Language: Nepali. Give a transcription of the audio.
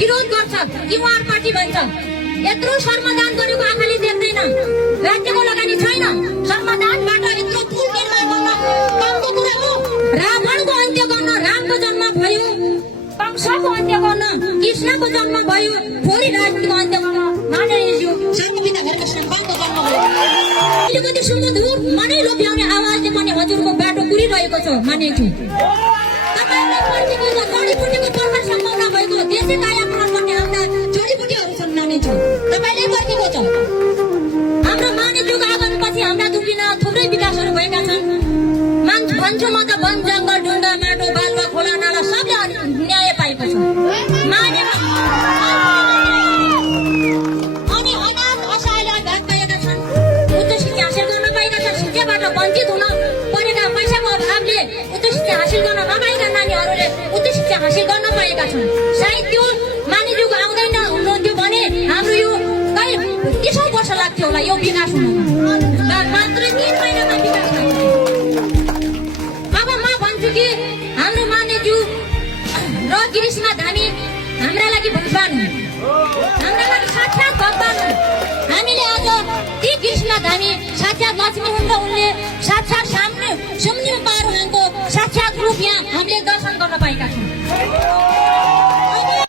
विरोध गर्छ कि उहाँहरू पार्टी भन्छ। यत्रो श्रमदान गरेको आँखाले देख्दैन, राज्यको लगानी छैन। श्रमदानबाट यत्रो पुल निर्माण गर्न कमको कुरा हो। रावणको अन्त्य गर्न रामको जन्म भयो, कंसको अन्त्य गर्न कृष्णको जन्म भयो, फोरी राजनीतिको अन्त्य गर्न माननीयज्यू सर्वपिता घरका सन्तानको जन्म भयो। अलिकति सुन्नु धुर मनै लोभ्याउने आवाजले पनि हजुरको बाटो पुरिरहेको छ मान्यज्यू। तपाईँलाई पर्खेको जडीबुटीको प्रकार सम्भावना भएको देशै काया गर्ने हाम्रा जडीबुटीहरू छन् मान्यज्यू। तपाईँले पर्खेको छ। हाम्रो मान्यज्यूको आगमनपछि हाम्रा दुर्बिना थुप्रै विकासहरू भएका छन्। भन्छु म त वन जङ्गल ढुङ्गा माटो बालुवा खोला नाला सबले न्याय पाएको छ। अनि अनाथ असहायलाई भाग पाएका छन्, उच्च शिक्षा हासिल गर्न पाएका छन्। शिक्षाबाट वञ्चित हुन परेका पैसाको अभावले उच्च शिक्षा हासिल गर्न नपाएका नानीहरूले उच्च शिक्षा हासिल गर्न पाएका छन्। सायद त्यो मानिज्यूको आउँदैन हुनुहुन्थ्यो भने हाम्रो यो कहिले 30 वर्ष लाग्थ्यो होला यो विकास हुनमा। मात्र 3 महिनामा विकास भएको। कि हाम्रो मान्यज्यू र गिरिशमा धामी हाम्रा लागि भगवान हुन्, हाम्रा लागि साक्षात भगवान हुन्। हामीले आज ती गिरिशमा धामी साक्षात लक्ष्मी हुन् र उनले साक्षात सामने सुम्निमा पार उहाँको साक्षात रूप यहाँ हामीले दर्शन गर्न पाएका छौँ।